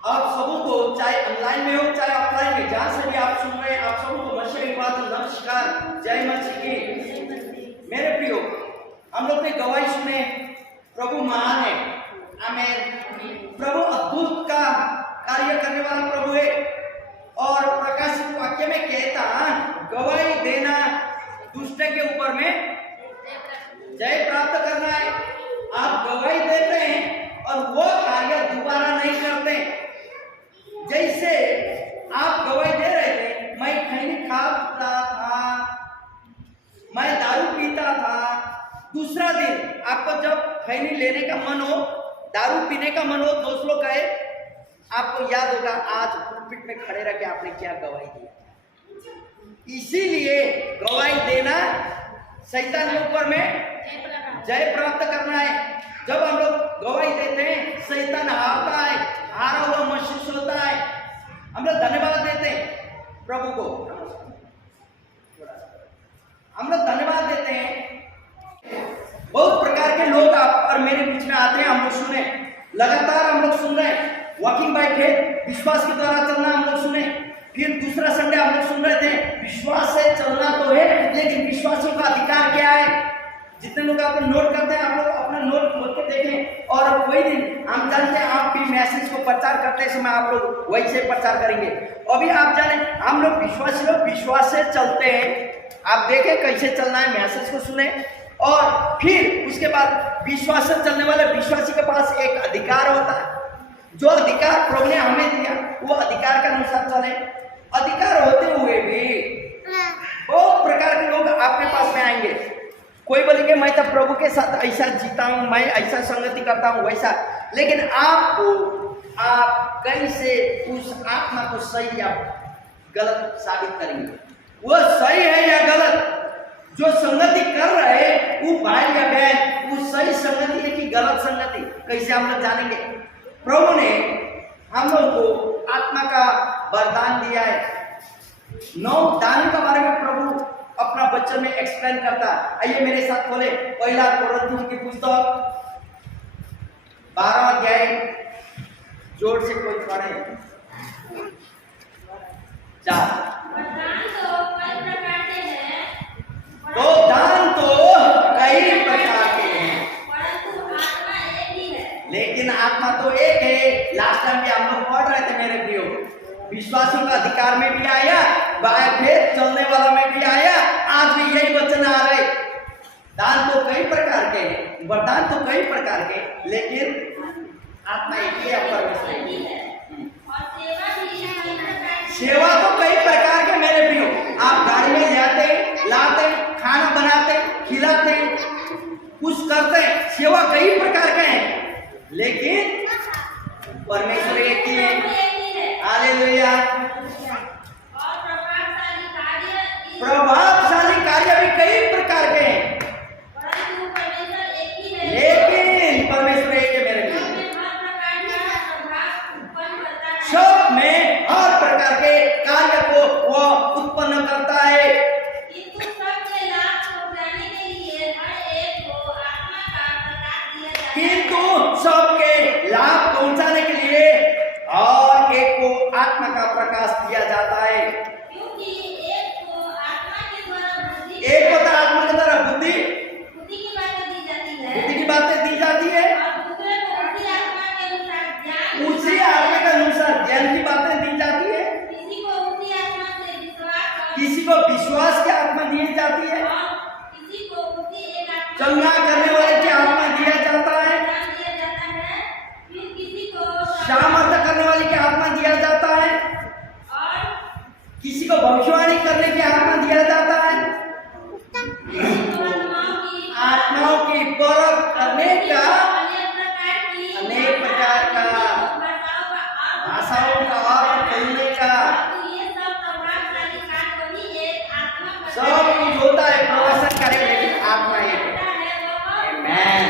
आप सबों को, चाहे ऑनलाइन में हो चाहे ऑफलाइन में, जहां से भी आप सुन रहे हैं, आप सबों को मसीह की बात नमस्कार, जय मसीह की। मेरे प्रियो, हम लोग ने गवाही सुने, प्रभु महान है, आमेन। प्रभु अद्भुत का कार्य करने वाला प्रभु है। और प्रकाशित वाक्य में कहता, गवाही देना दूसरे के ऊपर में जय प्राप्त करना है। आप गवाही देते हैं और वो कार्य दोबारा नहीं करते। जैसे आप गवाही दे रहे थे, मैं खैनी खाता था, मैं दारू पीता था, दूसरा दिन आपको जब खैनी लेने का मन हो, दारू पीने का मन हो, दोस्त लोग कहे, आपको याद होगा आज पुलपिट में खड़े रह के आपने क्या गवाही दी। इसीलिए गवाही देना शैतान के ऊपर में जय प्राप्त करना है। जब हम लोग गवाही देते हैं, शैतान हारता है, हारा हुआ महसूस होता है। हम लोग धन्यवाद देते हैं प्रभु को, हम लोग धन्यवाद देते हैं। बहुत प्रकार के लोग आप और मेरे बीच में आते हैं, हम लोग सुने, लगातार हम लोग सुन रहे हैं। वॉकिंग बाय फेथ, विश्वास के द्वारा चलना हम लोग सुने। फिर दूसरा संडे हम लोग सुन रहे थे, विश्वास से चलना तो है, लेकिन विश्वासियों का अधिकार क्या है। जितने लोग आप नोट करते हैं, आप लोग अपना नोट खोल के देखें। और कोई दिन हम जानते हैं, आप भी मैसेज को प्रचार करते समय आप लोग वैसे प्रचार करेंगे। अभी आप जाने, हम लोग विश्वासी लोग विश्वास से चलते हैं। आप देखें कैसे चलना है, मैसेज को सुने। और फिर उसके बाद विश्वास से चलने वाले विश्वासी के पास एक अधिकार होता है, जो अधिकार प्रभु ने हमें दिया, वो अधिकार के अनुसार चले। अधिकार होते हुए भी बहुत प्रकार के लोग आपके पास में आएंगे। कोई बोलेंगे मैं तो प्रभु के साथ ऐसा जीता हूं, मैं ऐसा संगति करता हूं, वैसा। लेकिन आप कैसे उस आत्मा को सही या गलत साबित करेंगे? वो सही है या गलत? जो संगति कर रहे वो भाई या बहन, वो सही संगति है कि गलत संगति, कैसे हम लोग जानेंगे? प्रभु ने हम लोग को आत्मा का वरदान दिया है। 9 दान के बारे में प्रभु अपना वचन में एक्सप्लेन करता। आइए मेरे साथ खोले, पहला कोरिन्थियों की पुस्तक 12 अध्याय, जोर से कोई पढ़े। 4 तो दान तो कई प्रकार के हैं, लेकिन आत्मा तो एक है। लास्ट टाइम भी हम लोग पढ़ रहे थे मेरे प्रियो, विश्वासियों का अधिकार में भी आया, बाय फेथ चलने वाला में भी आया, आज भी यही वचन आ रहे। दान तो कई प्रकार के हैं, वरदान तो कई प्रकार के, लेकिन आत्मा एक ही है, परमेश्वर एक ही है। सेवा तो कई प्रकार के मेरे प्रियो, आप गाड़ी में जाते, लाते, खाना बनाते, खिलाते, कुछ करते, सेवा कई प्रकार के हैं, लेकिन परमेश्वर एक ही है। हालेलुया। प्रभावशाली कार्य भी कई प्रकार के हैं, लेकिन परमेश्वर एक है मेरे लिए। सब में हर प्रकार के कार्य को वो उत्पन्न करता है, किंतु सबके लाभ पहुंचाने के लिए और एक को आत्मा का प्रकाश दिया जाता है। एक को तो आत्मा के द्वारा बुद्धि की बातें दी जाती है, उसी आत्मा के अनुसार ज्ञान की बातें दी जाती है, किसी को विश्वास की आत्मा दी जाती है, चंगा करने वाले की आत्मा दिया जाता है, सामर्थ्य करने वाले की आत्मा दिया जाता है, किसी को भविष्यवाणी करने की आत्मा दिया जाता है, आत्माओं की परख करने का अनेक प्रकार का, भाषाओं का अर्थ खोलने का, सब कुछ होता है, प्रवचन करे, लेकिन आत्मा एक है। आमीन।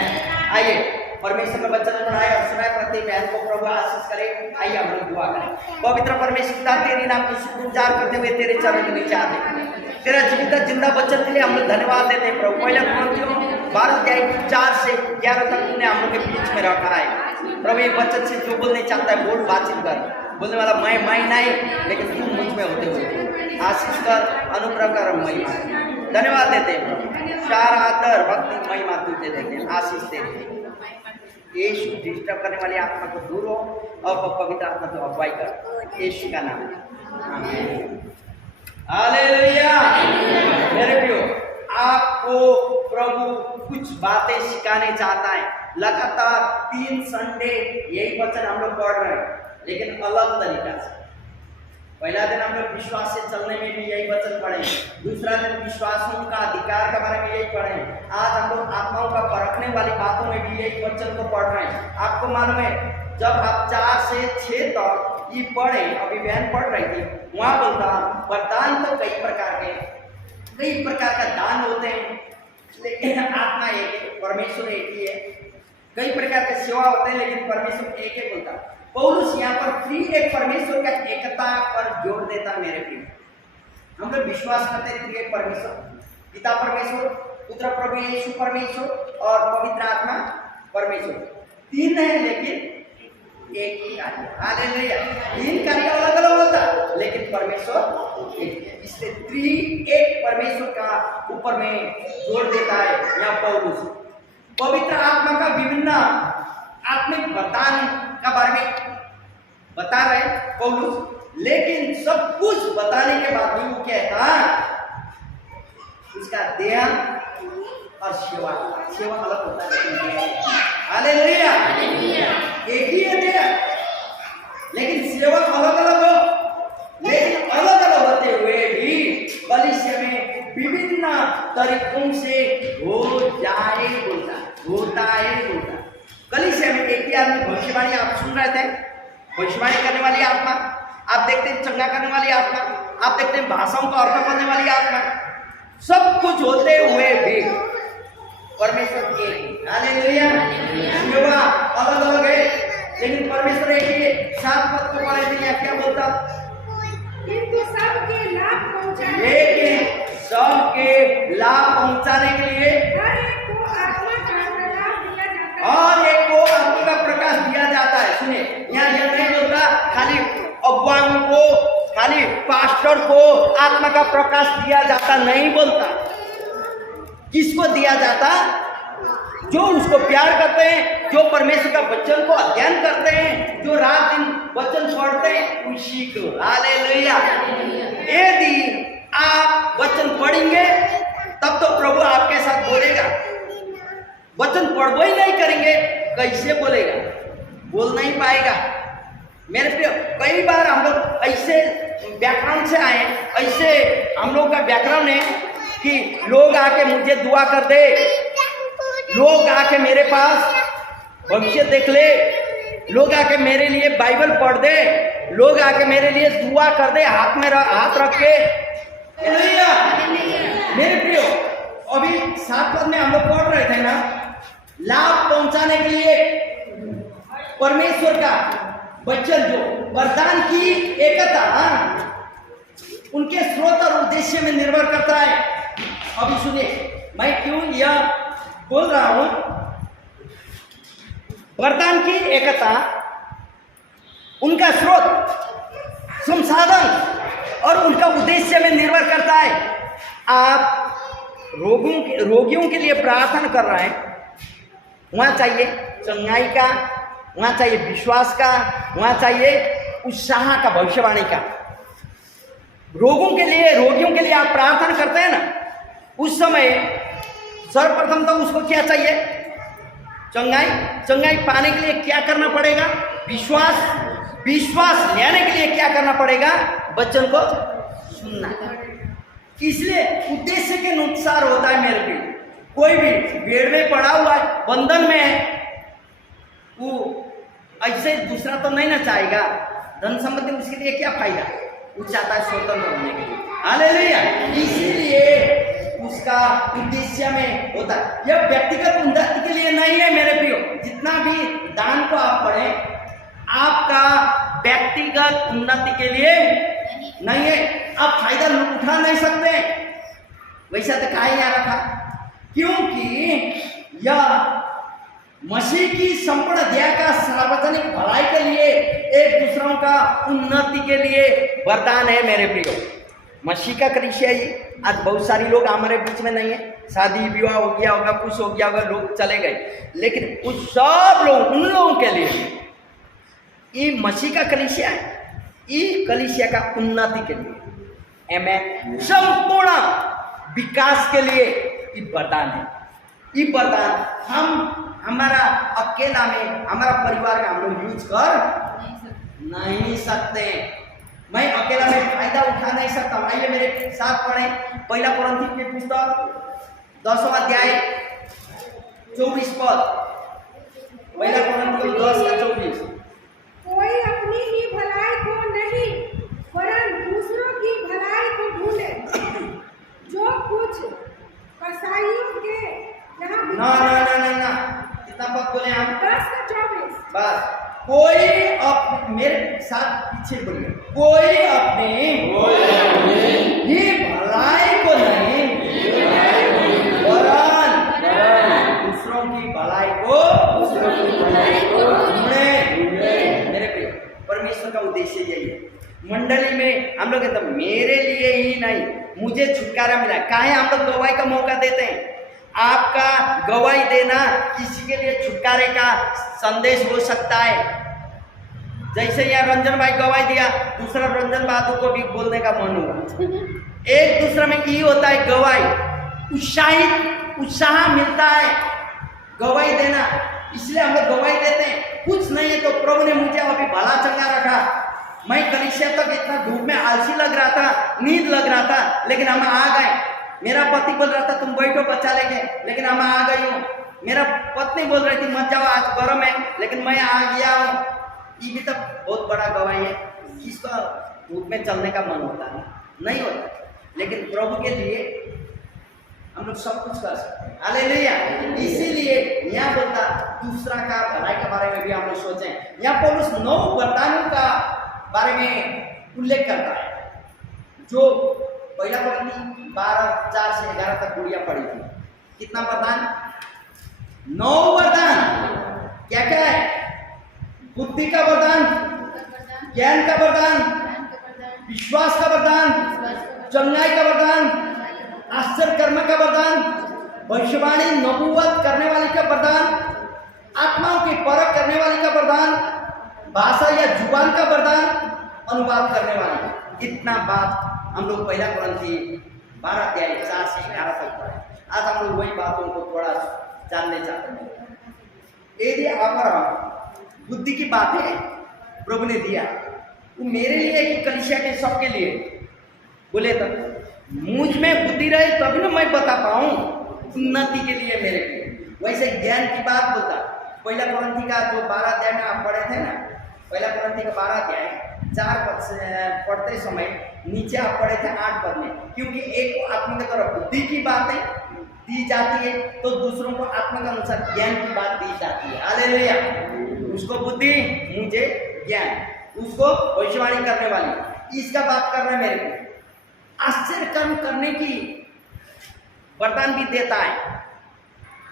आइए परमेश्वर का वचन पढ़ाए और सुनाए, प्रत्येक बहन को प्रभु आशीष करे। आइए हम लोग दुआ करें। पवित्र परमेश्वर, तेरे नाम की शुक्रगुजार करते हुए तेरे चरण के नीचे आते हैं। तेरा जीवित जिंदा वचन के लिए हम लोग धन्यवाद देते हैं प्रभु। पहले 12 अध्याय 4 से 11 तक तूने हम लोग के बीच में रखा है। प्रभु ये वचन से जो बोलने चाहता है बोल, बातचीत कर। बोलने वाला मैं नहीं, लेकिन तू मुझ में होते हुए आशीष कर, अनुग्रह कर, महिमा। धन्यवाद देते हैं प्रभु, सारा आदर भक्ति महिमा तुझे देते हैं, आशीष देते हैं। यीशु डिस्टर्ब करने वाली आत्मा को दूर हो और पवित्र आत्मा को अगुवाई कर, यीशु का नाम। हालेलुया। मेरे प्रियो, आपको प्रभु कुछ बातें सिखाने चाहता है। लगातार 3 संडे यही वचन हम लोग पढ़ रहे हैं, लेकिन अलग तरीका से। पहला दिन हम लोग विश्वास से चलने में भी यही वचन पढ़े, दूसरा दिन विश्वासों का अधिकार के बारे में यही पढ़े, आज हम लोग आत्माओं का परखने वाली बातों में भी यही वचन को पढ़ रहे हैं। आपको मालूम है, जब आप 4 से 6 तक ये पढ़े, अभी बहन पढ़ रही थी, वहां बोलता वरदान तो कई प्रकार का दान होते हैं, लेकिन आत्मा एक है, परमेश्वर एक ही है। कई प्रकार के सेवा होते हैं, लेकिन परमेश्वर एक है बोलता। पौलुस यहाँ पर 3 एक परमेश्वर का एकता पर जोर देता। मेरे प्रिय, हम लोग विश्वास करते हैं 3 एक परमेश्वर, पिता परमेश्वर, पुत्र प्रभु यीशु परमेश्वर और पवित्र आत्मा परमेश्वर। 3 है लेकिन एक ही कार्य। हालेलुया। 3 कार्य अलग अलग होता, लेकिन परमेश्वर एक है। इसलिए 3 एक परमेश्वर का ऊपर में जोर देता है यहाँ पौलुस। पवित्र आत्मा का विभिन्न आत्मिक वरदान का बारे में बता रहे पौलुस, लेकिन सब कुछ बताने के बाद भी वो कहता उसका देह और सेवा अलग होता है। हालेलुया। एक ही है देह, लेकिन सेवा अलग अलग हो। लेकिन अलग अलग होते हुए भी कलीसिया में विभिन्न तरीकों से होता है। कलीसिया में एक ही आदमी भविष्यवाणी आप सुन रहे थे, भविष्यवाणी करने वाली आत्मा, आप देखते हैं चंगा करने वाली आत्मा, आप देखते हैं भाषाओं का अर्थ करने वाली आत्मा, सब कुछ होते हुए भी परमेश्वर एक ही। हालेलुया। सेवा अलग अलग है, लेकिन परमेश्वर एक ही है। 7 पद को पढ़े थे, क्या बोलता? लेकिन सबके लाभ पहुंचाने के लिए हर एक को आत्मा का प्रकाश दिया जाता है। और एक को आत्मा का प्रकाश दिया जाता है। सुनिए, यहाँ यह नहीं बोलता खाली अगुवाओं को, खाली पास्टर को आत्मा का प्रकाश दिया जाता, नहीं बोलता। किसको दिया जाता? जो उसको प्यार करते हैं, जो परमेश्वर का वचन को अध्ययन करते हैं, जो रात दिन वचन पढ़ते हैं, उसी को। हालेलुया। यदि आप वचन पढ़ेंगे तब तो प्रभु आपके साथ बोलेगा। वचन पढ़ो ही नहीं करेंगे, कैसे बोलेगा? बोल नहीं पाएगा। मेरे प्रिय, कई बार हम लोग ऐसे बैकग्राउंड से आए, ऐसे हम लोग का बैकग्राउंड है कि लोग आके मुझे दुआ कर दे, लोग आके मेरे पास भविष्य देख ले, लोग आके मेरे लिए बाइबल पढ़ दे, लोग आके मेरे लिए दुआ कर दे, हाथ में हाथ रख के। मेरे प्रियो, अभी 7 पद में हम लोग पढ़ रहे थे ना, लाभ पहुंचाने के लिए परमेश्वर का वचन, जो वरदान की एकता उनके स्रोत और उद्देश्य में निर्भर करता है। अभी सुनिए, मैं क्यों यह बोल रहा हूं। वरदान की एकता, उनका स्रोत, संसाधन और उनका उद्देश्य में निर्भर करता है। आप रोगियों के लिए प्रार्थना कर रहे हैं, वहां चाहिए चंगाई का, वहां चाहिए विश्वास का, वहां चाहिए उत्साह का, भविष्यवाणी का। रोगियों के लिए आप प्रार्थना करते हैं ना, उस समय सर्वप्रथम तो उसको क्या चाहिए? चंगाई पाने के लिए क्या करना पड़ेगा? विश्वास लेने के लिए क्या करना पड़ेगा? वचन को सुनना। इसलिए उद्देश्य के अनुसार होता है। मेरे भी कोई भी बेड़ में पड़ा हुआ है, बंधन में है, वो ऐसे दूसरा तो नहीं ना चाहेगा। धन संपत्ति उसके लिए क्या फायदा? वो चाहता है स्वतंत्र होने के लिए। हालेलुया। इसीलिए उसका उद्देश्य में होता है। यह व्यक्तिगत उन्नति के लिए नहीं है मेरे प्रियो। जितना भी दान को आप पढ़ें, आपका व्यक्तिगत उन्नति के लिए नहीं है। आप फायदा उठा नहीं सकते। वैसा तो कहा ही आ रहा था, क्योंकि यह मसीह की संपूर्ण दया का सार्वजनिक भलाई के लिए, एक दूसरों का उन्नति के लिए वरदान है मेरे प्रियो। मसीह का कलीसिया ही आज बहुत सारी लोग हमारे बीच में नहीं है, शादी विवाह हो गया होगा, कुछ हो गया होगा, लोग चले गए, लेकिन उस सब लोग, उन लोगों के लिए ये मसीह का कलीसिया है, ये कलीसिया का उन्नति के लिए, एमेन, संपूर्ण विकास के लिए ये वरदान है। ये वरदान हम हमारा अकेला में, हमारा परिवार में हम लोग यूज कर नहीं सकते। मैं अकेला में फायदा उठा नहीं सकता। आइए मेरे साथ पढ़े पहला कोरिन्थियों की पुस्तक 10वां अध्याय 24 पद, पहला कोरिन्थियों 10:24। कोई अपनी ही भलाई को नहीं वरन दूसरों की भलाई को ढूंढे। जो कुछ कसाईयों के यहाँ ना कितना पद बोले हम? 10:24। बस कोई मेरे साथ पीछे बोलिए, कोई अपनी ही भलाई को नहीं वरन दूसरों की भलाई को ढूंढे। मेरे प्रिय, परमेश्वर का उद्देश्य यही है। मंडली में हम लोग तो मेरे लिए ही नहीं, मुझे छुटकारा मिला, काहे हम लोग गवाही का मौका देते हैं। आपका गवाही देना किसी के लिए छुटकारे का संदेश हो सकता है। जैसे यहाँ रंजन भाई गवाही दिया, दूसरा रंजन बहादुर को भी बोलने का मन हुआ। एक दूसरे में ये होता है गवाही, उत्साह मिलता है गवाही देना, इसलिए हम लोग गवाही देते हैं। कुछ नहीं है तो प्रभु ने मुझे अभी भला चंगा रखा। मैं कलीसिया तक इतना धूप में आलसी लग रहा था, नींद लग रहा था, लेकिन हम आ गए। मेरा पति बोल रहा था तुम बैठो बच्चा लेके, लेकिन हम आ गई हूँ। मेरा पत्नी बोल रही थी मत जाओ आज गर्म है, लेकिन मैं आ गया हूँ। ये भी तो बहुत बड़ा गवाही है। किसका धूप में चलने का मन होता है? नहीं होता, लेकिन प्रभु के लिए हम लोग सब कुछ कर सकते हैं। हालेलुया। इसीलिए यहाँ बोलता दूसरा का भलाई के बारे में भी हम लोग सोचें। यहाँ पौलुस 9 वरदानों का बारे में उल्लेख करता है, जो पहला कोरिन्थियों 12:4 से 11 तक गुड़िया पड़ी थी। कितना वरदान? 9 वरदान। क्या क्या है? बुद्धि का वरदान, ज्ञान का वरदान, विश्वास का वरदान, चंगाई का वरदान, आश्चर्य कर्म का वरदान, भविष्यवाणी नबूवत करने वाली का वरदान, आत्माओं की परख करने वाली का वरदान, भाषा या जुबान का वरदान, अनुवाद करने वाली। इतना बात हम लोग पहला कोरिन्थियों 12:4 से 11 तक पढ़े। आज हम लोग वही बातों को थोड़ा जानने चाहते हैं। यदि अब्राहम बुद्धि की बातें प्रभु ने दिया, वो मेरे लिए कि कलीसिया के सबके लिए बोले, तो मुझ में बुद्धि रहे तभी ना मैं बता पाऊँ उन्नति के लिए मेरे लिए। वैसे ज्ञान की बात बोलता पहला कोरिन्थियों का जो 12 अध्याय में आप पढ़े थे ना, पहला कोरिन्थियों का 12 अध्याय 4 पद से पढ़ते समय नीचे आप पढ़े थे 8 पद में, क्योंकि एक को आत्मा की तरफ बुद्धि की बातें दी जाती है, तो दूसरों को आत्मा के अनुसार ज्ञान की बात दी जाती है। हालेलुया। उसको बुद्धि, मुझे ज्ञान, उसको भविष्यवाणी करने वाली, इसका बात कर रहे हैं मेरे को। आश्चर्य कर्म करने की वरदान भी देता है।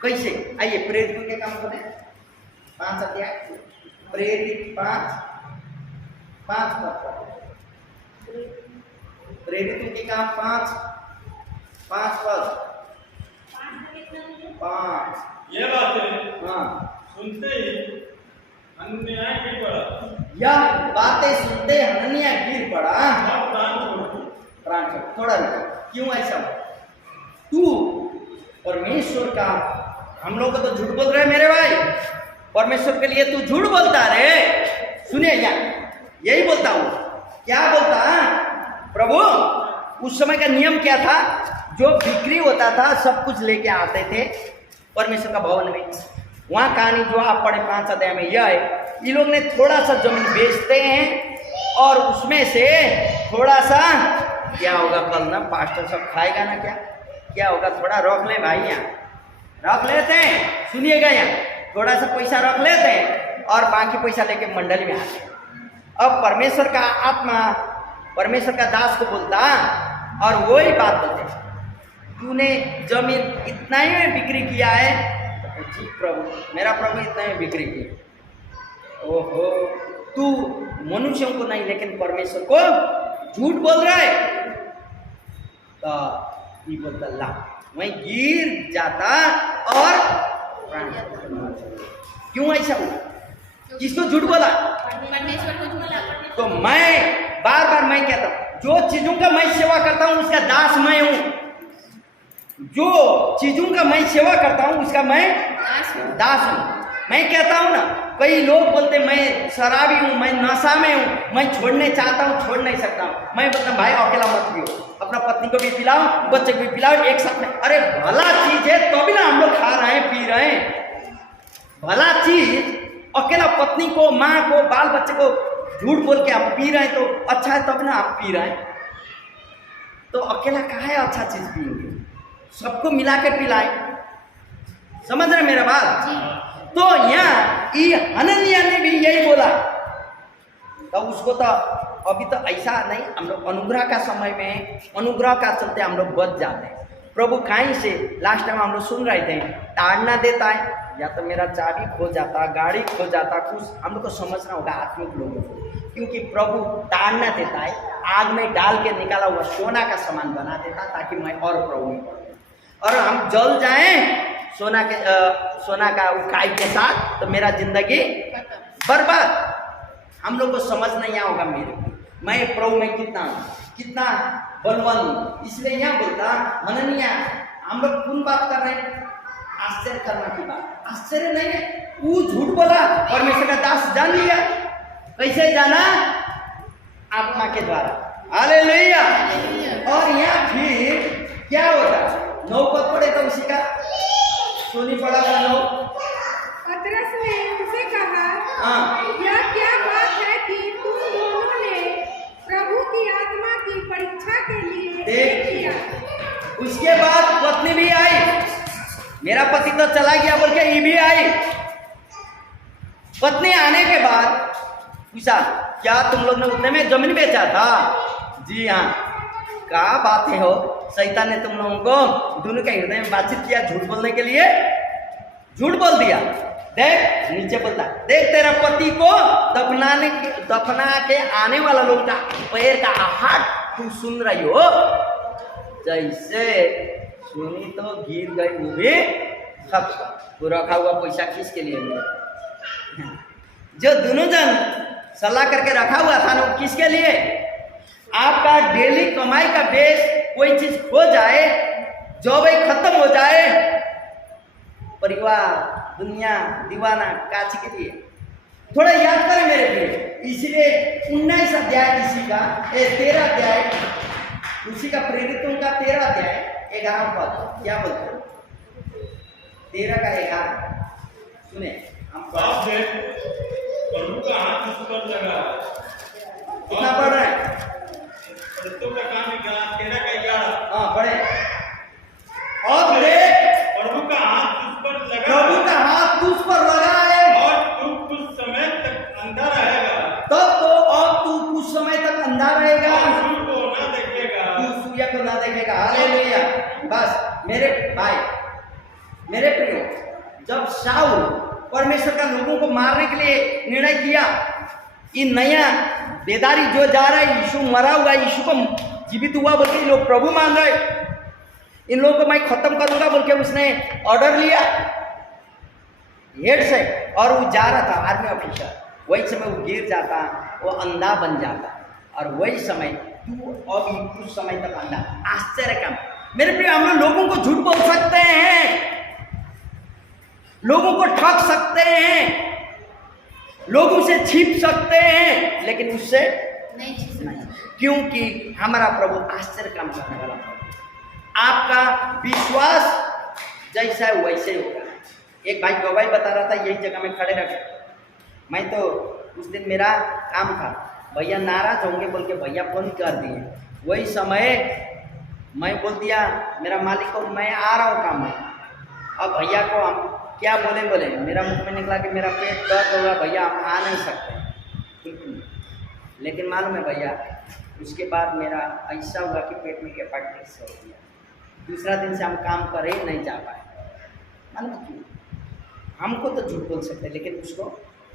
कैसे? आइए प्रेरित के काम करें 5 अध्याय, प्रेरित 5 प्रेरित के काम 5 पद 5। ये बातें हाँ, सुनते ही हनन्याह गिर पड़ा। यह बातें सुनते हनन्याह गिर पड़ा। और प्राण छोड़। थोड़ा रुको, क्यों ऐसा? तू परमेश्वर का, हम लोग को तो झूठ बोल रहे हैं मेरे भाई, परमेश्वर के लिए तू झूठ बोलता रे। सुनिए यही बोलता हूँ। क्या बोलता? प्रभु उस समय का नियम क्या था? जो बिक्री होता था सब कुछ लेके आते थे परमेश्वर का भवन में। वहाँ कहानी जो आप पढ़े 5 अध्याय में यह है, ये लोग ने थोड़ा सा जमीन बेचते हैं और उसमें से थोड़ा सा, क्या होगा कल ना पास्टर सब खाएगा ना, क्या होगा, थोड़ा रख ले भाई, यहाँ रख लेते हैं। सुनिएगा, यहाँ थोड़ा सा पैसा रख लेते हैं और बाकी पैसा लेके मंडली में आते हैं। अब परमेश्वर का आत्मा परमेश्वर का दास को बोलता और वही बात बोलते, तूने जमीन इतना ही में बिक्री किया है, जी प्रभु, मेरा प्रभु इतने में बिक्री किया। ओहो, तू मनुष्यों को नहीं लेकिन परमेश्वर को झूठ बोल रहा है। तो ये बोलता ला, वहीं गिर जाता और प्राण जाता। क्यों ऐसा हुआ? किसको झूठ बोला? परमेश्वर को झूठ बोला। तो मैं बार बार मैं कहता हूं, जो चीजों का मैं सेवा करता हूं उसका दास मैं हूं। जो चीजों का मैं सेवा करता हूं उसका मैं दास हूं। मैं कहता हूं ना, कई लोग बोलते मैं शराबी हूं, मैं नशा में हूं, मैं छोड़ने चाहता हूं, छोड़ नहीं सकता हूं। मैं बोलता भाई अकेला मत पियो, अपना पत्नी को भी पिलाओ, बच्चे को भी पिलाओ, एक साथ में। अरे भला चीज है तो भी ना हम लोग खा रहे हैं, पी रहे हैं। भला चीज अकेला पत्नी को, माँ को, बाल बच्चे को झूठ बोल के आप पी रहे हैं तो अच्छा है, तब ना आप पी रहे हैं। तो अकेला कहाँ है अच्छा चीज पिएंगे, सबको मिला के पिलाए। समझ रहे मेरा बात? तो यहाँ हनन्याह ने भी यही बोला। तो उसको तो अभी तो ऐसा नहीं, हम लोग अनुग्रह का समय में, अनुग्रह का चलते हम लोग बच जाते हैं। प्रभु कहीं से लास्ट टाइम हम लोग सुन रहे थे, ताड़ना देता है, या तो मेरा चाबी खो जाता, गाड़ी खो जाता, कुछ हम लोग को समझना होगा आत्मिक लोगों को। क्योंकि प्रभु ताड़ना देता है, आग में डाल के निकाला हुआ सोना का सामान बना देता, ताकि मैं और प्रभु में और हम जल जाएं सोना का उकाई के साथ, तो मेरा जिंदगी बर्बाद। हम लोग को समझ नहीं होगा मेरे को, मैं प्रभु में कितना बलवान हूँ। इसलिए यहाँ बोलता हनन्याह, हम लोग कौन बात कर रहे हैं? आश्चर्य करना की बात, आश्चर्य नहीं है। वो झूठ बोला, परमेश्वर का दास जान लिया। कैसे जाना? आत्मा के द्वारा। हालेलुया। और यहाँ फिर क्या होता? 9 पद पढ़े तो उसी का सुनी पड़ा था 9। पतरस ने उनसे कहा, हाँ, यह क्या बात है कि तुम दोनों ने प्रभु की आत्मा की परीक्षा के लिए देख किया। उसके बाद पत्नी भी आई, मेरा पति तो चला गया बोल के ये भी आई। पत्नी आने के बाद पूछा, क्या तुम लोग ने उतने में जमीन बेचा था? जी हाँ। क्या बात है हो, शैतान ने तुम लोगों को दोनों के हृदय में बातचीत किया झूठ बोलने के लिए, झूठ बोल दिया। देख नीचे बोलता, देख तेरा पति को दफना के आने वाला लोग का पैर का आहट तू सुन रही हो। जैसे सुनी तो गिर गई, वो भी खप। रखा हुआ पैसा किसके लिए मिला? जो दोनों जन सलाह करके रखा हुआ था ना, वो किसके लिए? आपका डेली कमाई का बेस कोई चीज खो जाए, जॉब खत्म हो जाए, परिवार दुनिया दीवाना काची के लिए। थोड़ा याद करें मेरे प्रिय, इसीलिए 19 अध्याय इसी का 13 अध्याय उसी का प्रेरितों का 13 अध्याय 11 पद क्या बोलते हैं? 13 का 11 सुने हम। प्रभु का हाथ उस पर लगा। कितना पढ़ रहे हैं? प्रभु का काम 13 का 11। हाँ पढ़े। और देख प्रभु का हाथ उस पर लगा, प्रभु का हाथ तुझ पर लगा है, और तू कुछ समय तक अंधा रहेगा। तब तो अब तू कुछ समय तक अंधा रहेगा, सूर्य को न देखेगा, तू सूर्य को ना देखेगा। हालेलुया। बस मेरे भाई, मेरे प्रियो, जब शाऊल परमेश्वर का लोगों को मारने के लिए निर्णय किया, ये नया बेदारी जो जा रहा है, यीशु मरा हुआ, यीशु को जीवित हुआ बोल के लोग प्रभु मान रहे, इन लोगों को मैं खत्म करूंगा बोल के उसने ऑर्डर लिया हेड से, और वो जा रहा था आर्मी ऑफिसर। वही समय वो गिर जाता, वो अंधा बन जाता, और वही समय तू अभी कुछ समय तक अंधा। आश्चर्य का मेरे प्रिय, हम लोगों को झूठ बोल सकते हैं, लोगों को ठग सकते हैं, लोगों से छिप सकते हैं, लेकिन उससे नहीं, क्योंकि हमारा प्रभु आश्चर्य काम करने वाला प्रभु। आपका विश्वास जैसा है वैसे ही होगा। एक भाई गवाही बता रहा था, यही जगह में खड़े रखे, मैं तो उस दिन मेरा काम था, भैया नाराज होंगे बोल के भैया फोन कर दिए। वही समय मैं बोल दिया मेरा मालिक को, मैं आ रहा हूँ काम में। अब भैया को हम क्या बोले, मेरा मुंह में निकला कि मेरा पेट दर्द होगा भैया, हम आ नहीं सकते, बिल्कुल नहीं। लेकिन मालूम है भैया, उसके बाद मेरा ऐसा हुआ कि पेट में हेपेटाइटिस हो गया। दूसरा दिन से हम काम कर ही नहीं जा पाए। मालूम क्यों? हमको तो झूठ बोल सकते लेकिन उसको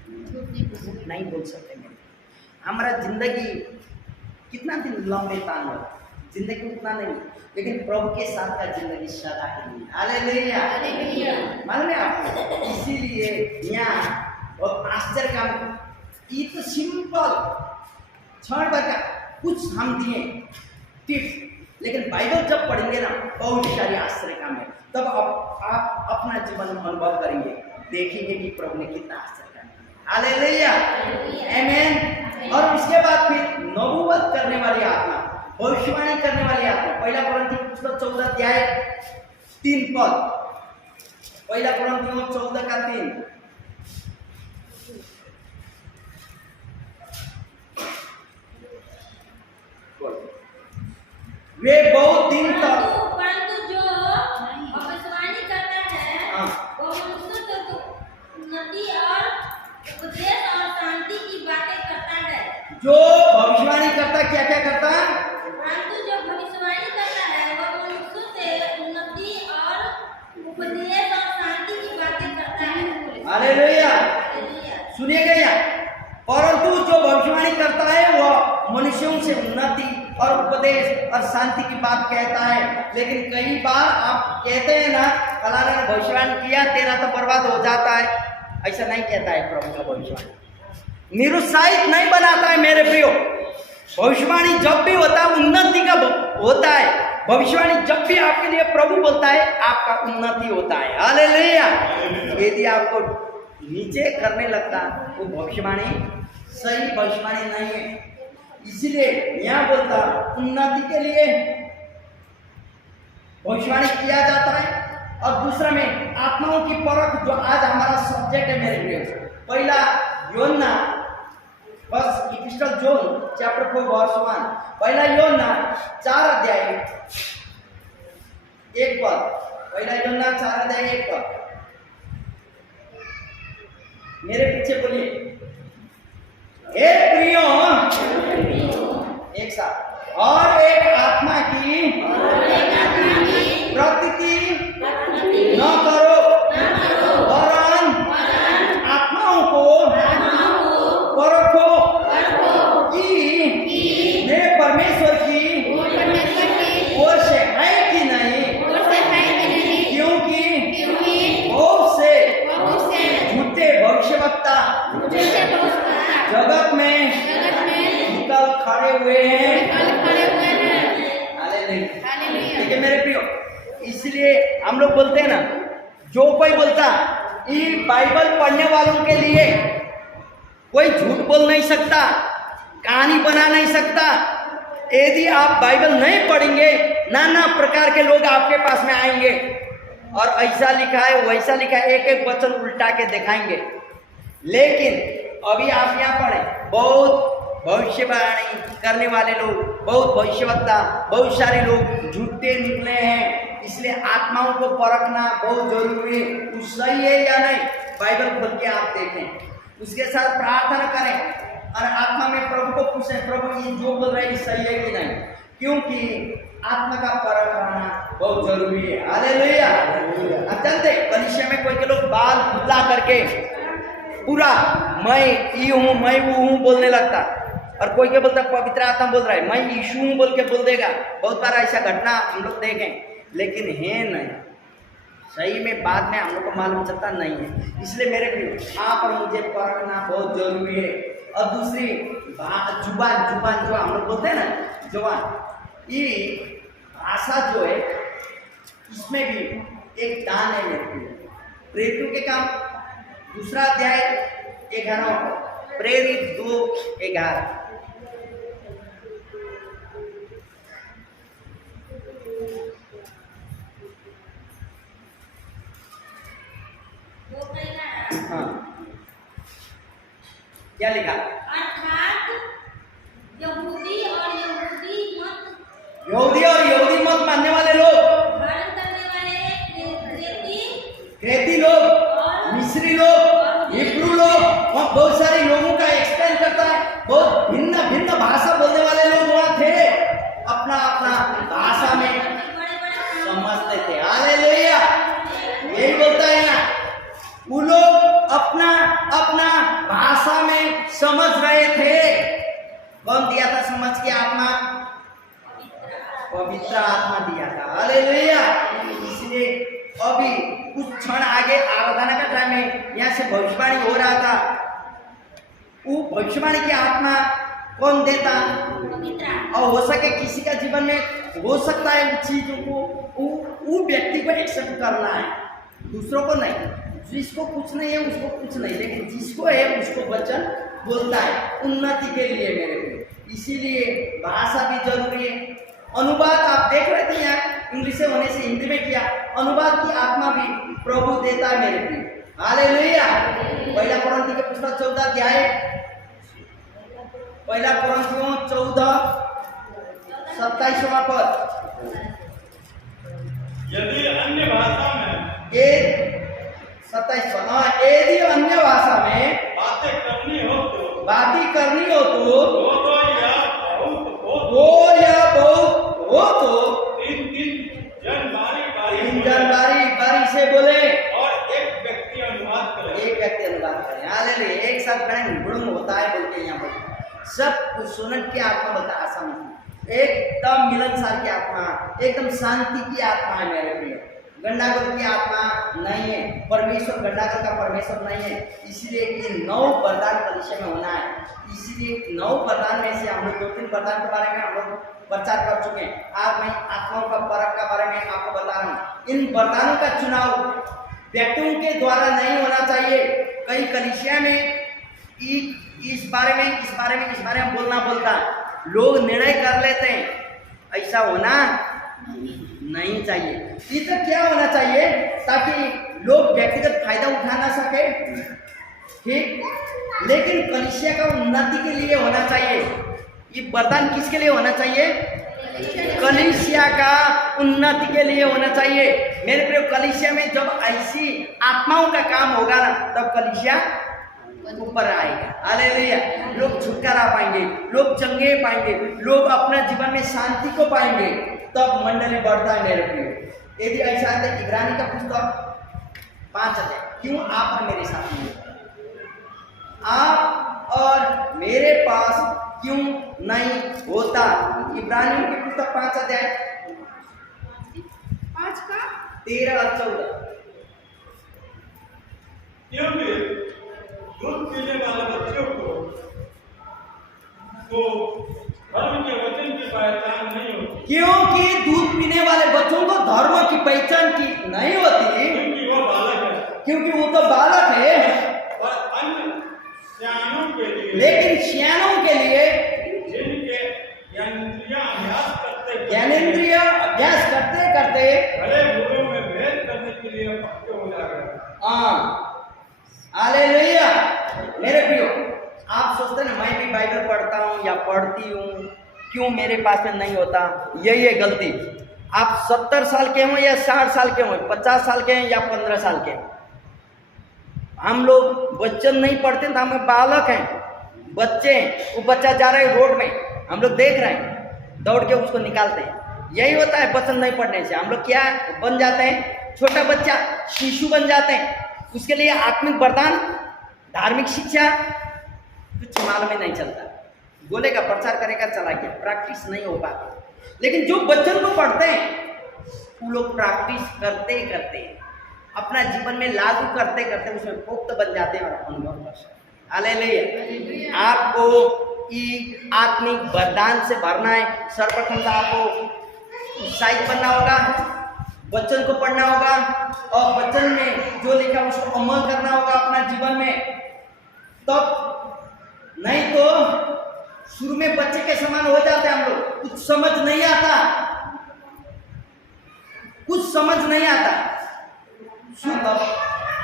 झूठ नहीं बोल सकते। नहीं बोल सकते। मेरे हमारा जिंदगी कितना दिन लंबे तान हो, जिंदगी उतना नहीं, लेकिन प्रभु के साथ का जिंदगी सदा के लिए। हालेलुया। हालेलुया। मालूम है आपको, इसीलिए यहाँ बहुत आश्चर्य का ये तो सिंपल क्षण भर का कुछ हम दिए टिप्स, लेकिन बाइबल जब पढ़ेंगे ना बहुत सारे आश्चर्य काम है, तब आप अपना जीवन में अनुभव करेंगे, देखेंगे कि प्रभु ने कितना आश्चर्य काम किया। हालेलुया, आमीन। और उसके बाद फिर नबूवत करने वाली आत्मा, भविष्यवाणी करने वाली आत्मा। पहला कुरिन्थियों पुस्तक 14 अध्याय 3 पद, पहला कुरिन्थियों 14 का 3। वे बहुत दिन तक परंतु जो भविष्यवाणी करता है हाँ। वो मनुष्य को उन्नति और उपदेश और शांति की बातें करता है। जो भविष्यवाणी करता क्या क्या करता है? परंतु जो भविष्यवाणी करता है वो मनुष्य से उन्नति और उपदेश और शांति की बातें करता है। हालेलुया। हालेलुया। सुनिएगा यहाँ, परंतु जो भविष्यवाणी करता है वह मनुष्यों से उन्नति और उपदेश और शांति की बात कहता है। लेकिन कई बार आप कहते हैं ना, फलाना ने भविष्यवाणी किया तेरा तो बर्बाद हो जाता है, ऐसा नहीं कहता है प्रभु का भविष्यवाणी। निरुत्साहित नहीं बनाता है मेरे प्रियो। भविष्यवाणी जब भी होता है उन्नति का होता है। भविष्यवाणी जब भी आपके लिए प्रभु बोलता है आपका उन्नति होता है। हालेलुया। यदि आपको नीचे करने लगता वो भविष्यवाणी सही भविष्यवाणी नहीं है। इसीलिए यहाँ बोलता उन्नति के लिए भविष्यवाणी किया जाता है। और दूसरा में आत्माओं की परख, जो आज हमारा सब्जेक्ट है मेरे प्रिय। पहला योना बस इपिस्टल जोन चैप्टर 4 वर्स 1, पहला योना 4 अध्याय 1 पद, पहला योना 4 अध्याय 1 पद। मेरे पीछे बोलिए, हे प्रियो, एक साथ, और एक आत्मा की प्रतीति न करो, वरन आत्माओं को परखो कि वे परमेश्वर की ओर से है कि नहीं, क्योंकि बहुत से झूठे भविष्यवक्ता जगत में निकल खड़े हुए हैं। ठीक है मेरे प्रियो, इसलिए हम लोग बोलते हैं ना, जो कोई बोलता ये बाइबल पढ़ने वालों के लिए कोई झूठ बोल नहीं सकता, कहानी बना नहीं सकता। यदि आप बाइबल नहीं पढ़ेंगे, नाना प्रकार के लोग आपके पास में आएंगे और ऐसा लिखा है वैसा लिखा है, एक एक वचन उल्टा के दिखाएंगे। लेकिन अभी आप यहाँ पढ़े, बहुत भविष्यवाणी करने वाले लोग, बहुत भविष्यवक्ता, बहुत सारे लोग झूठे निकले हैं। इसलिए आत्माओं को परखना बहुत जरूरी है, कुछ सही है या नहीं, बाइबल खोल के आप देखें, उसके साथ प्रार्थना करें और आत्मा में प्रभु को पूछें, प्रभु ये जो बोल रहे हैं सही है कि नहीं, क्योंकि आत्मा का परख रहना बहुत जरूरी है। हालेलुया। अब चलते कलीसिया में कोई के लोग बाल खुला करके पूरा मैं ये हूँ मैं वो हूँ बोलने लगता, और कोई के बोलता पवित्र आत्मा बोल रहा है, मैं यीशु हूँ बोल के बोल देगा। बहुत बार ऐसा घटना हम लोग देखें, लेकिन है नहीं, सही में बाद में हम लोग को मालूम चलता नहीं है। इसलिए मेरे प्रिय, आप और मुझे परखना बहुत जरूरी है। और दूसरी जुबान जो हम लोग बोलते हैं ना, जुबान, ये भाषा जो है इसमें भी एक दान है मेरे प्रिय। प्रेरितों के काम 2 अध्याय 11, प्रेरित 2:11। हाँ, क्या लिखा? अर्थात यहूदी और यहूदी मत मानने वाले लोग, धारण करने वाले क्रेती लोग, मिस्री लोग, हिब्रू लोग, और बहुत सारे लोगों का एक्सप्लेन करता है। बहुत भिन्न भिन्न भाषा बोलने वाले लोग वहाँ थे, अपना अपना भाषा में समझते थे। हालेलुया। यही बोलता है ना, वो लोग रहे थे। कौन दिया था समझ के आत्मा? पवित्र आत्मा दिया था। हालेलुया। इसलिए अभी कुछ क्षण आगे आराधना का टाइम है, यहाँ से भविष्यवाणी हो रहा था। वो भविष्यवाणी की आत्मा कौन देता? और हो सके किसी का जीवन में हो सकता है उस चीजों को वो व्यक्ति को एक्सेप्ट करना है, दूसरों को नहीं। जिसको कुछ नहीं है उसको कुछ नहीं, लेकिन जिसको है उसको वचन बोलता है उन्नति के लिए मेरे को। इसीलिए भाषा भी जरूरी है। अनुवाद आप देख रहे थे यहाँ इंग्लिश से होने से हिंदी में किया, अनुवाद की आत्मा भी प्रभु देता है मेरे को। हालेलुया। पहला कोरिन्थियों के पुस्तक 14 अध्याय, पहला कोरिन्थियों 14:27 पद। यदि अन्य भाषा में 27 यदि अन्य भाषा में बातें करनी हो तो या बहुत हो तो तीन जन बारी से बोले और एक व्यक्ति अनुवाद करे। हालेलुया। एक साथ करें गुण होता है बोलते हैं यहाँ पर। सब कुछ सुनने की आत्मा होता है आसानी, एकदम मिलनसार की आत्मा, एकदम शांति की आत्मा है मेरे प्रिय। गंडागोल की आत्मा नहीं है, परमेश्वर गंडागोल का परमेश्वर नहीं है। इसलिए कि 9 वरदान कलीसिया में होना है। इसलिए 9 वरदान में से हम लोग 2-3 वरदान के बारे में हम लोग प्रचार कर चुके हैं। आज मैं आत्माओं का परख का बारे में आपको बता रहा हूँ। इन वरदानों का चुनाव व्यक्तियों के द्वारा नहीं होना चाहिए। कई कलीसिया में इस बारे में बोलना बोलता है, लोग निर्णय कर लेते हैं। ऐसा होना नहीं चाहिए। इधर क्या होना चाहिए ताकि लोग व्यक्तिगत फायदा उठा ना सके, ठीक, लेकिन कलीसिया का उन्नति के लिए होना चाहिए। ये वरदान किसके लिए होना चाहिए? कलीसिया का उन्नति के लिए होना चाहिए मेरे प्रिय। कलीसिया में जब ऐसी आत्माओं का काम होगा ना, तब कलीसिया ऊपर आएगा। हालेलुया। लोग छुटकारा पाएंगे, लोग चंगे पाएंगे, लोग अपना जीवन में शांति को पाएंगे, तब मंडली बढ़ता है मेरे प्रिय। यदि ऐसा है तो इब्रानी का पुस्तक 5 अध्याय, क्यों आप और मेरे साथ नहीं, आप और मेरे पास क्यों नहीं होता? इब्रानी की पुस्तक 5 अध्याय 5 का 13 और 14। क्योंकि दूध पीने वाले बच्चों को धर्म के वचन की पहचान नहीं होती। क्योंकि दूध पीने वाले बच्चों को धर्म की पहचान की नहीं होती, क्योंकि वो बालक है, क्योंकि वो तो बालक है। और अन्य सियानों के लिए, लेकिन सियानों के लिए जिनके ज्ञानेंद्रिय अभ्यास करते करते भले बुरे में भेद करने के लिए पक्के हो जाएगा। हाँ, हालेलुया। मेरे प्रियो, आप सोचते हैं ना मैं भी बाइबल पढ़ता हूँ या पढ़ती हूँ, क्यों मेरे पास में नहीं होता? यही है गलती। आप 70 साल के हों या 60 साल के हों, 50 साल के हैं या 15 साल के, हम लोग वचन नहीं पढ़ते तो हम बालक हैं, बच्चे। वो बच्चा जा रहा है रोड में, हम लोग देख रहे हैं, दौड़ के उसको निकालते हैं। यही होता है वचन नहीं पढ़ने से। हम लोग क्या बन जाते हैं? छोटा बच्चा, शिशु बन जाते हैं। उसके लिए आत्मिक वरदान, धार्मिक शिक्षा कुछ मालूम ही नहीं चलता। बोलेगा, प्रचार करेगा, चला गया, प्रैक्टिस नहीं हो पाती। लेकिन जो वचन को पढ़ते हैं वो लोग प्रैक्टिस करते करते अपना जीवन में लागू करते करते उसमें पुख्त बन जाते हैं और अनुभव कर सकते हैं। हालेलुया। आपको ये आत्मिक वरदान से भरना है। सर्वप्रथम तो आपको उत्साहित बनना होगा, वचन को पढ़ना होगा और वचन में जो लिखा उसको अमल करना होगा अपना जीवन में। तब नहीं तो शुरू में बच्चे के समान हो जाते हैं हम लोग, कुछ समझ नहीं आता,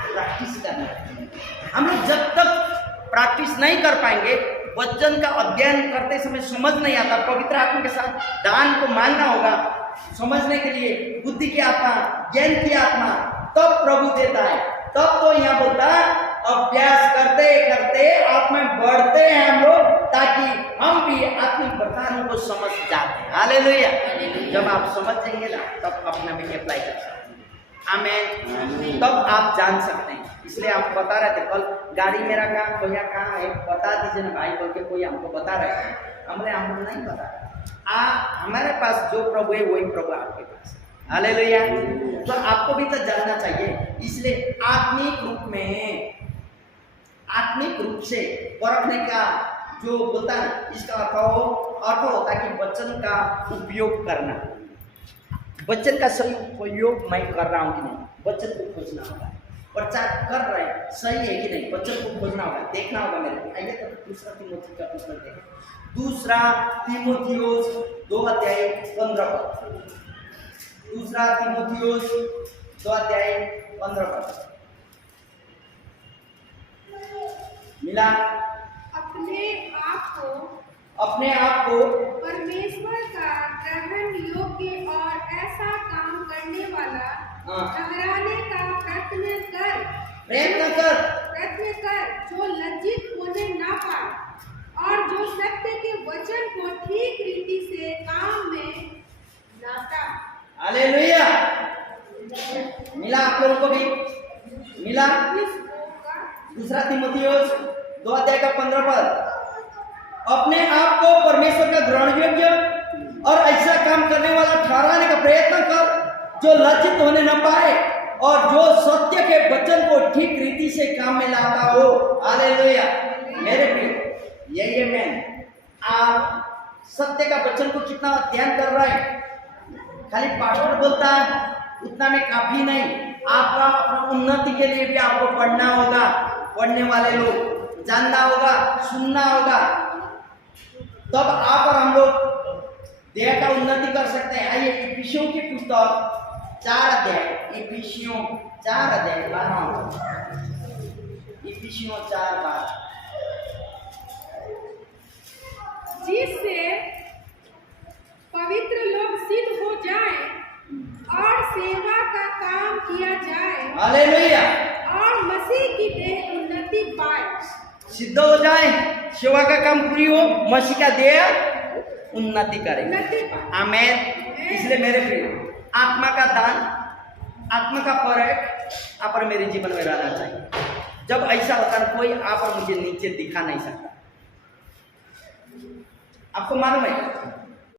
प्रैक्टिस करना। हम लोग जब तक प्रैक्टिस नहीं कर पाएंगे, वचन का अध्ययन करते समय समझ नहीं आता, पवित्र आत्मा के साथ दान को मांगना होगा समझने के लिए, बुद्धि की आत्मा, ज्ञान की आत्मा, तब प्रभु देता है। तब तो यहाँ बोलता है अभ्यास करते करते आप में बढ़ते हैं हम लोग, ताकि हम भी आत्मिक वरदानों को समझ जाते हैं। हालेलुया। जब आप समझ जाएंगे ना, तब अपना में अप्लाई कर सकते हैं। आमीन। तब आप जान सकते हैं। इसलिए आपको बता रहे थे कल गाड़ी मेरा कहाँ भैया कहाँ है बता दीजिए ना भाई बोल के कोई हमको बता रहे थे, हमने हमको नहीं पता। हमारे पास जो प्रभु है वही प्रभु आपके पास। हालेलुया। तो आपको भी तो जानना चाहिए, इसलिए आत्मिक रूप से परखने का जो बोलता है इसका अर्थ होता है कि वचन का उपयोग करना। वचन का सही उपयोग मैं कर रहा हूँ कि नहीं, वचन को खोजना होगा। प्रचार कर रहे हैं सही है कि नहीं, वचन को खोजना होगा, देखना होगा मेरे को। आइए तो दूसरा तीमुथियुस का पुस्तक देखें, दूसरा तीमुथियुस 2:15। दूसरा तीमुथियुस 2:15 मिला। अपने आप को परमेश्वर का ग्रहण योग्य और ऐसा काम करने वाला ठहराने का प्रयत्न कर जो लज्जित होने ना पाए और जो सत्य के वचन को ठीक रीति से काम में लाता। हालेलुया। मिला आप लोगों को भी मिला। दूसरा तीमुथियुस 2:15 अपने आप को परमेश्वर का ग्रहण योग्य और ऐसा काम करने वाला ठहराने का प्रयत्न कर जो लज्जित होने न पाए और जो सत्य के वचन को ठीक रीति से काम में लाता हो। हालेलुया। मेरे प्रिय यही है मैं, आप सत्य का वचन को कितना ध्यान कर रहे हैं। खाली पास्टर बोलता है उतना में काफी नहीं, आपका अपना उन्नति के लिए भी आपको पढ़ना होगा, पढ़ने वाले लोग जानना होगा, सुनना होगा, तब आप और हम लोग देह का उन्नति कर सकते हैं। आइए इफिसियों की पुस्तक 4 अध्याय, इफिसियों 4 अध्याय 12, इफिसियों 4:12 जिससे पवित्र लोग सिद्ध हो जाएं और सेवा का काम किया जाए। हालेलुया। और मसीह की देह उन्नति पाए, सिद्ध हो जाए, सेवा का काम पूरी हो, मसीह का देह उन्नति करे। आमीन। इसलिए मेरे प्रिय आत्मा का दान, आत्मा का परख आप और मेरे जीवन में रहना चाहिए। जब ऐसा होता है कोई आप और मुझे नीचे दिखा नहीं सकता। आपको मालूम है